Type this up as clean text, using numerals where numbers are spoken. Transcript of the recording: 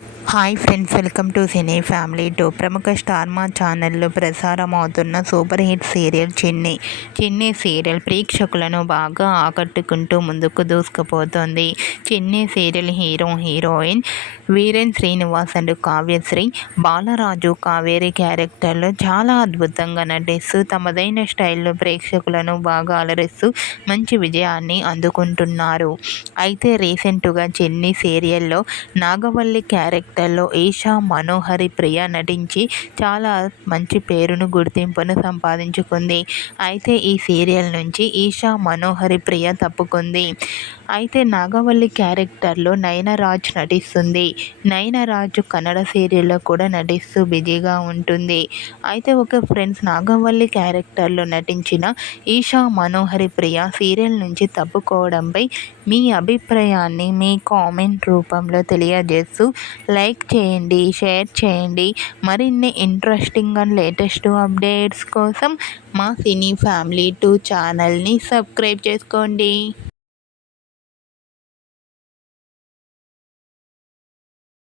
Hi friends, welcome to cine family two. ప్రముఖ star మా ఛానల్లో ప్రసారం అవుతున్న సూపర్ హిట్ సీరియల్ చిన్ని సీరియల్ ప్రేక్షకులను బాగా ఆకట్టుకుంటూ ముందుకు దూసుకుపోతుంది. చిన్ని serial heroine Viren Srinivas and Kavyasri Balaraju Kaveri క్యారెక్టర్లో చాలా అద్భుతంగా నటిస్తూ తమదైన స్టైల్లో ప్రేక్షకులను బాగా అలరిస్తూ మంచి విజయాన్ని అందుకుంటున్నారు. అయితే రీసెంట్గా చిన్ని సీరియల్లో నాగవల్లి క్యారెక్టర్లో ఈషా మనోహరి ప్రియ నటించి చాలా మంచి పేరును గుర్తింపును సంపాదించుకుంది. అయితే ఈ సీరియల్ నుంచి ఈషా మనోహరి ప్రియ తప్పుకుంది. అయితే నాగవల్లి క్యారెక్టర్లో నయనరాజ్ నటిస్తుంది. నయనరాజ్ కన్నడ సీరియల్లో కూడా నటిస్తూ బిజీగా ఉంటుంది. అయితే ఒక ఫ్రెండ్స్ నాగవల్లి క్యారెక్టర్లో నటించిన ఈషా మనోహరి ప్రియ సీరియల్ నుంచి తప్పుకోవడంపై మీ అభిప్రాయాన్ని మీ కామెంట్ రూపంలో తెలియజేస్తూ లైక్ చేయండి, షేర్ చేయండి. మరిన్ని ఇంట్రెస్టింగ్ అండ్ లేటెస్ట్ అప్డేట్స్ కోసం మా సినీ ఫ్యామిలీ 2 ఛానల్ని సబ్స్క్రైబ్ చేసుకోండి.